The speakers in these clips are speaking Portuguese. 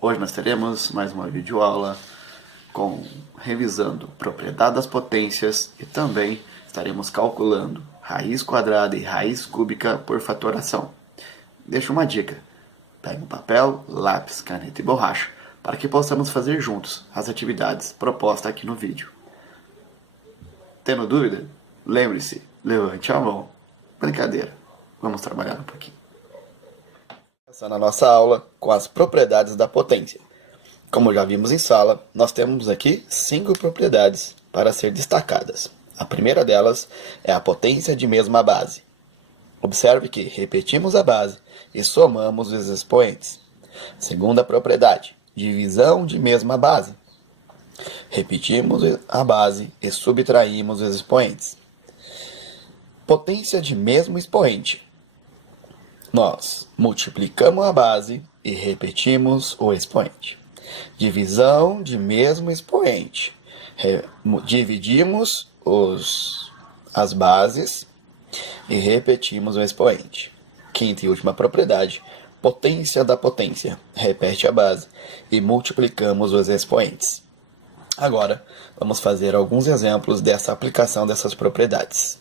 Hoje nós teremos mais uma videoaula revisando propriedade das potências e também estaremos calculando raiz quadrada e raiz cúbica por fatoração. Deixo uma dica: pegue um papel, lápis, caneta e borracha para que possamos fazer juntos as atividades propostas aqui no vídeo. Tendo dúvida? Lembre-se, levante a mão. Brincadeira, vamos trabalhar um pouquinho. Começando a nossa aula com as propriedades da potência. Como já vimos em sala, nós temos aqui 5 propriedades para ser destacadas. A primeira delas é a potência de mesma base. Observe que repetimos a base e somamos os expoentes. Segunda propriedade, divisão de mesma base. Repetimos a base e subtraímos os expoentes. Potência de mesmo expoente. Nós multiplicamos a base e repetimos o expoente. Divisão de mesmo expoente. Dividimos as bases e repetimos o expoente. Quinta e última propriedade, potência da potência. Repete a base e multiplicamos os expoentes. Agora, vamos fazer alguns exemplos dessa aplicação dessas propriedades.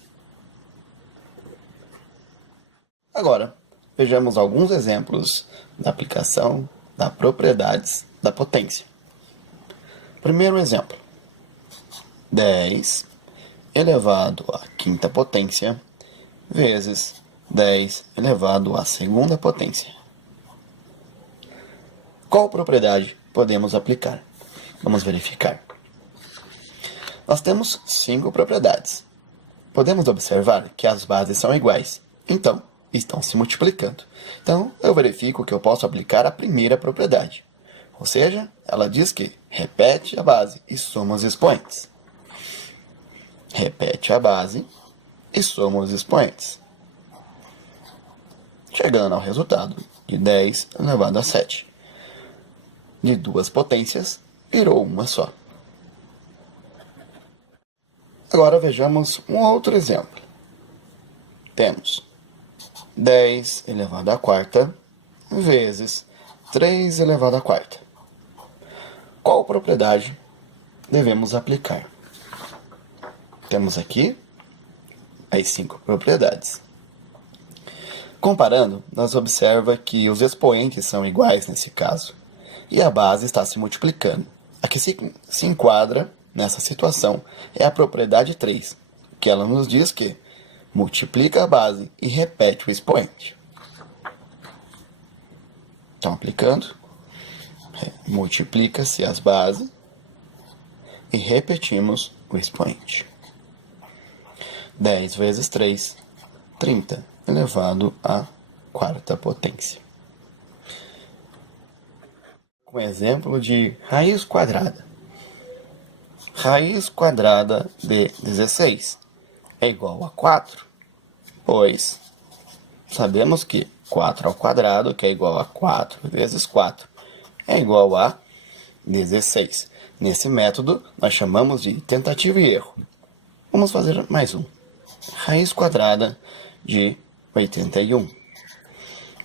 Agora, vejamos alguns exemplos da aplicação das propriedades da potência. Primeiro exemplo: 10 elevado à quinta potência vezes 10 elevado à segunda potência. Qual propriedade podemos aplicar? Vamos verificar. Nós temos 5 propriedades. Podemos observar que as bases são iguais, então estão se multiplicando. Então, eu verifico que eu posso aplicar a primeira propriedade. Ou seja, ela diz que repete a base e soma os expoentes. Repete a base e soma os expoentes. Chegando ao resultado de 10 elevado a 7. De 2 potências, virou uma só. Agora vejamos um outro exemplo. Temos 10 elevado à quarta vezes 3 elevado à quarta. Qual propriedade devemos aplicar? Temos aqui as 5 propriedades. Comparando, nós observamos que os expoentes são iguais nesse caso e a base está se multiplicando. A que se enquadra nessa situação é a propriedade 3, que ela nos diz que multiplica a base e repete o expoente. Então, aplicando, multiplica-se as bases e repetimos o expoente. 10 vezes 3, 30, elevado à quarta potência. Com exemplo de raiz quadrada. Raiz quadrada de 16 é igual a 4, pois sabemos que 4 ao quadrado, que é igual a 4 vezes 4, é igual a 16. Nesse método, nós chamamos de tentativa e erro. Vamos fazer mais um. Raiz quadrada de 81.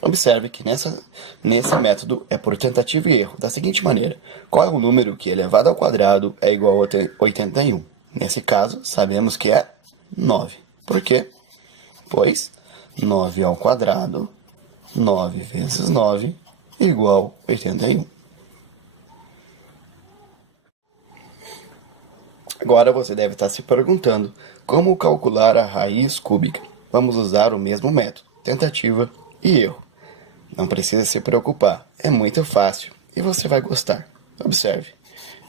Observe que nesse método é por tentativa e erro, da seguinte maneira: qual é o número que elevado ao quadrado é igual a 81? Nesse caso, sabemos que é 9. Por quê? Pois 9 ao quadrado, 9 vezes 9, igual a 81. Agora você deve estar se perguntando como calcular a raiz cúbica. Vamos usar o mesmo método, tentativa e erro. Não precisa se preocupar, é muito fácil e você vai gostar. Observe,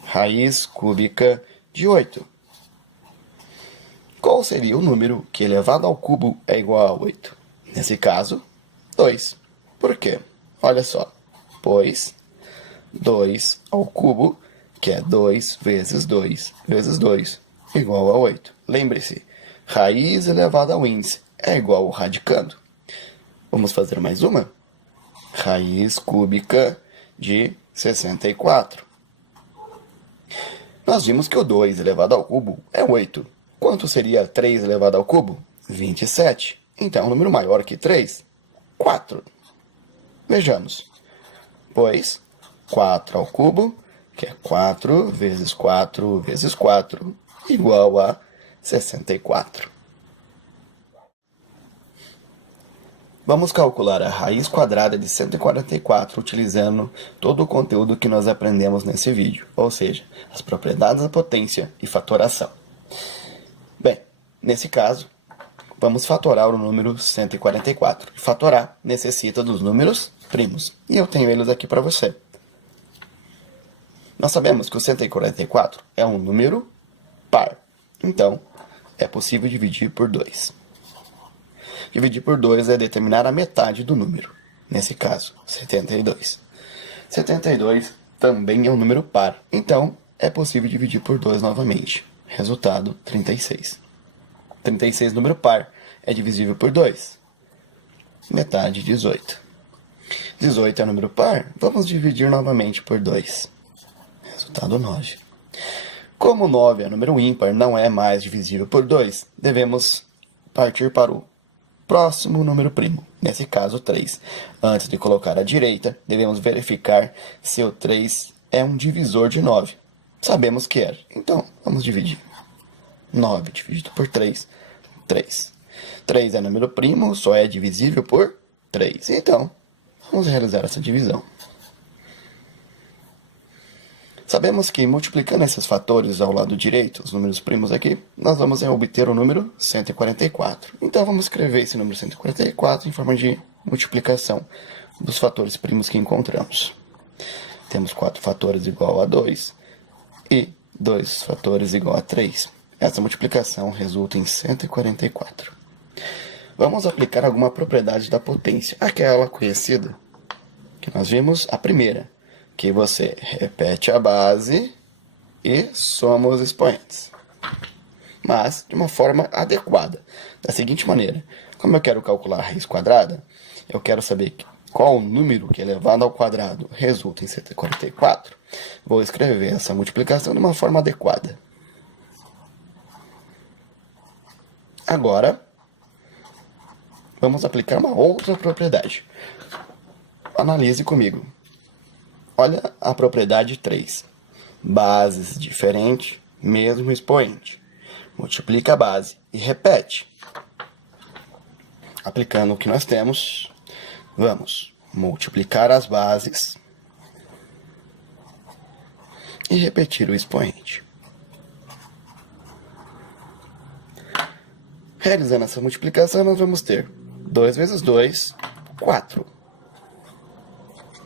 raiz cúbica de 8. Qual seria o número que elevado ao cubo é igual a 8? Nesse caso, 2. Por quê? Olha só, pois 2 ao cubo, que é 2 vezes 2 vezes 2, igual a 8. Lembre-se, raiz elevada ao índice é igual ao radicando. Vamos fazer mais uma? Raiz cúbica de 64. Nós vimos que o 2 elevado ao cubo é 8. Quanto seria 3 elevado ao cubo? 27. Então, um número maior que 3? 4. Vejamos. Pois 4 ao cubo, que é 4 vezes 4 vezes 4, igual a 64. Vamos calcular a raiz quadrada de 144 utilizando todo o conteúdo que nós aprendemos nesse vídeo, ou seja, as propriedades da potência e fatoração. Bem, nesse caso, vamos fatorar o número 144. Fatorar necessita dos números primos, e eu tenho eles aqui para você. Nós sabemos que o 144 é um número par, então é possível dividir por 2. Dividir por 2 é determinar a metade do número, nesse caso, 72. 72 também é um número par, então é possível dividir por 2 novamente. Resultado, 36. 36, número par, é divisível por 2. Metade, 18. 18 é número par, vamos dividir novamente por 2. Resultado, 9. Como 9 é número ímpar, não é mais divisível por 2, devemos partir para o próximo número primo, nesse caso 3. Antes de colocar à direita, devemos verificar se o 3 é um divisor de 9. Sabemos que é, então vamos dividir. 9 dividido por 3, 3. 3 é número primo, só é divisível por 3. Então, vamos realizar essa divisão. Sabemos que multiplicando esses fatores ao lado direito, os números primos aqui, nós vamos obter o número 144. Então vamos escrever esse número 144 em forma de multiplicação dos fatores primos que encontramos. Temos 4 fatores igual a 2 e 2 fatores igual a 3. Essa multiplicação resulta em 144. Vamos aplicar alguma propriedade da potência, aquela conhecida que nós vimos, a primeira, que você repete a base e soma os expoentes, mas de uma forma adequada. Da seguinte maneira, como eu quero calcular a raiz quadrada, eu quero saber qual número que elevado ao quadrado resulta em 144, vou escrever essa multiplicação de uma forma adequada. Agora, vamos aplicar uma outra propriedade. Analise comigo. Olha a propriedade 3. Bases diferentes, mesmo expoente. Multiplica a base e repete. Aplicando o que nós temos, vamos multiplicar as bases e repetir o expoente. Realizando essa multiplicação, nós vamos ter 2 vezes 2, 4.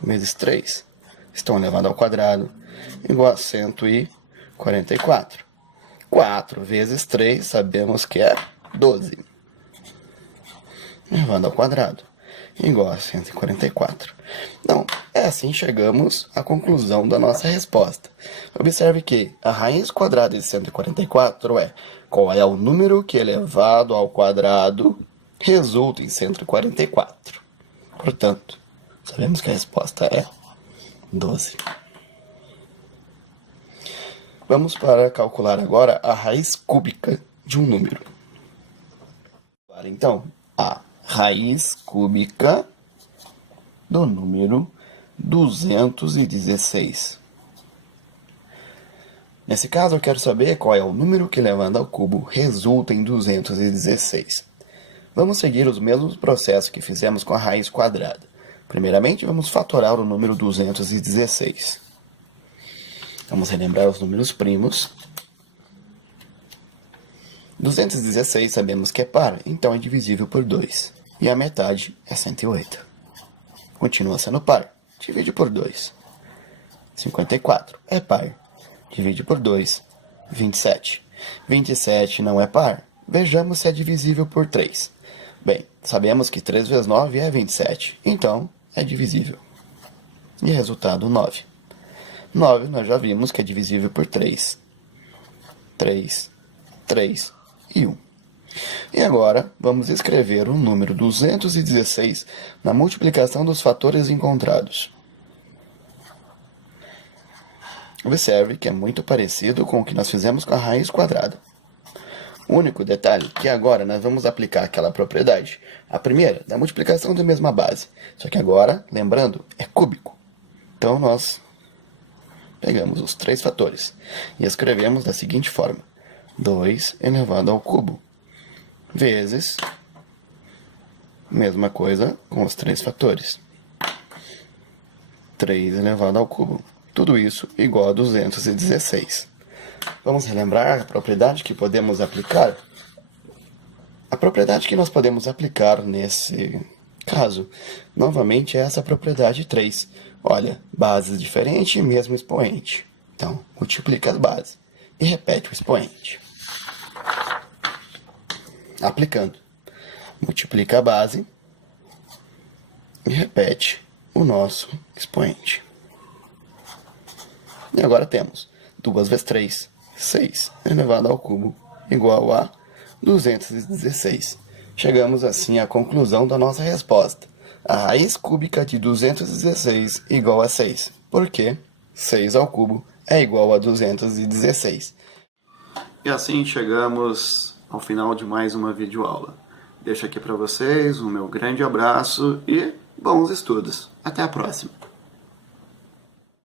Vezes 3. Estão elevado ao quadrado, igual a 144. 4 vezes 3, sabemos que é 12. Elevado ao quadrado, igual a 144. Então, assim chegamos à conclusão da nossa resposta. Observe que a raiz quadrada de 144 é qual é o número que elevado ao quadrado resulta em 144. Portanto, sabemos que a resposta é 12. Vamos para calcular agora a raiz cúbica de um número. Então, a raiz cúbica do número 216. Nesse caso, eu quero saber qual é o número que elevado ao cubo resulta em 216. Vamos seguir os mesmos processos que fizemos com a raiz quadrada. Primeiramente, vamos fatorar o número 216. Vamos relembrar os números primos. 216 sabemos que é par, então é divisível por 2. E a metade é 108. Continua sendo par. Divide por 2. 54 é par. Divide por 2. 27. 27 não é par. Vejamos se é divisível por 3. Bem, sabemos que 3 vezes 9 é 27. Então, é divisível. E resultado 9. 9 nós já vimos que é divisível por 3. 3, 3 e 1. E agora, vamos escrever o número 216 na multiplicação dos fatores encontrados. Observe que é muito parecido com o que nós fizemos com a raiz quadrada. O único detalhe é que agora nós vamos aplicar aquela propriedade, a primeira, da multiplicação da mesma base. Só que agora, lembrando, é cúbico. Então nós Pegamos os 3 fatores e escrevemos da seguinte forma: 2 elevado ao cubo vezes, mesma coisa com os 3 fatores, 3 elevado ao cubo. Tudo isso igual a 216. Vamos relembrar a propriedade que podemos aplicar? A propriedade que nós podemos aplicar nesse caso, novamente, é essa propriedade 3. Olha, bases diferentes, mesmo expoente. Então, multiplica as bases e repete o expoente. Aplicando. Multiplica a base e repete o nosso expoente. E agora temos 2 vezes 3, 6 elevado ao cubo, igual a 216. Chegamos assim à conclusão da nossa resposta. A raiz cúbica de 216 igual a 6, porque 6 ao cubo é igual a 216. E assim chegamos ao final de mais uma videoaula. Deixo aqui para vocês o meu grande abraço e bons estudos. Até a próxima!